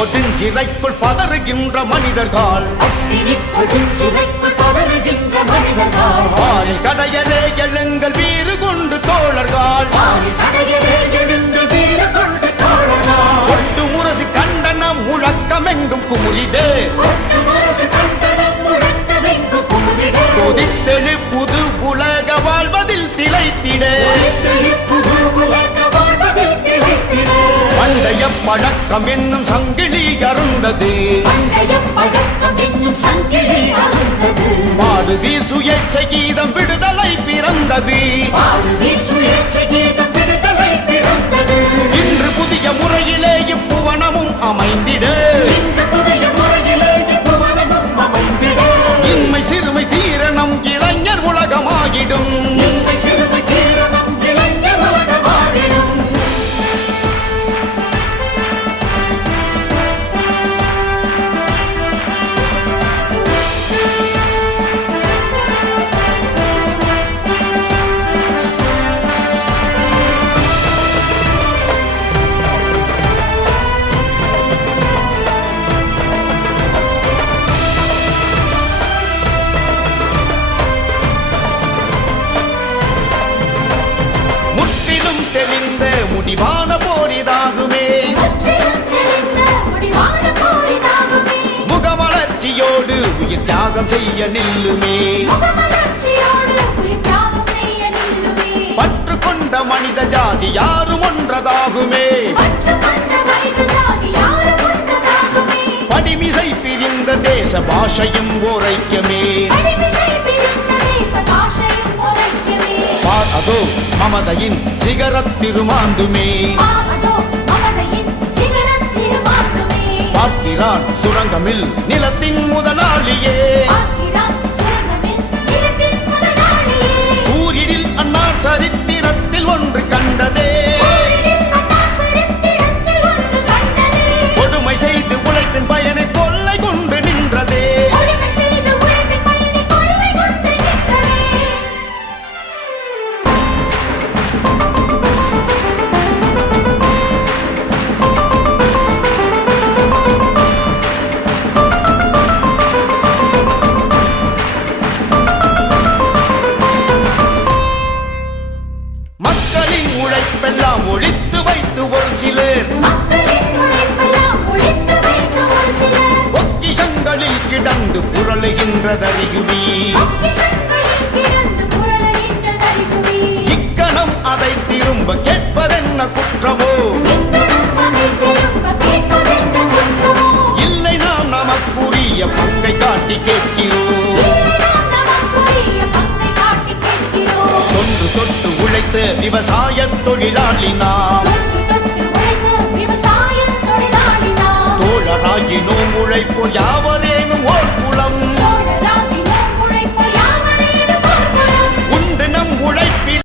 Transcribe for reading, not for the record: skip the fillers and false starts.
கொடுஞ்சிறைக்குள் பதறுகின்ற மனிதர்கள் பாரில் கடையரே எழுங்கள் வீறு கொண்டு தோழர்கள் கொண்டு முரசு கண்டனம் முழக்கமெங்கும் குமுறிடே கொதித்தெழு புது உலக வாழ்வதில் திளைத்திடே பண்டைய பழக்கம் என்னும் சங்கிலி அருந்தது பாடுவீர் சுயேட்சை கீதம் விடுதலை பிறந்தது இன்று புதிய முறையிலே இப்புவனமும் அமைந்திட இன்மை சிறுமை தீர நம் இளைஞர் உலகமாகிடும் முடிவான போரிதாகுமே முகமலர்ச்சியோடு உயிர் தியாகம் செய்ய நில்லுமே பற்று கொண்ட மனித ஜாதி யாரும் ஒன்றதாகுமே படிமிசை பிரிந்த தேச பாஷையும் ஓரைக்குமே அதோ மமதையின் சிகரத்திருமாந்துமே பார்க்கிறான் சுரங்கமில் நிலத்தின் முதலாளியே ஊரில் அன்னார் சரித்திரத்தில் ஒன்று கண்டதே கொடுமை செய்து உழைப்பின் பயனை கொள்ளை கொண்டு நின்றதே ஒழித்து வைத்து ஒரு சிலர் பொக்கிஷங்களில் கிடந்து புரளுகின்றதறிகுவி இக்கணம் அதை திரும்ப கேட்பதென்ன குற்றமோ இல்லை நாம் நமக்குரிய பங்கை காட்டி கேட்கிறோம் தொன்று தொட்டு உழைத்து விவசாய தொழிலாளி நாம் தோழராகி நோம் உழைப்போர் யாவரே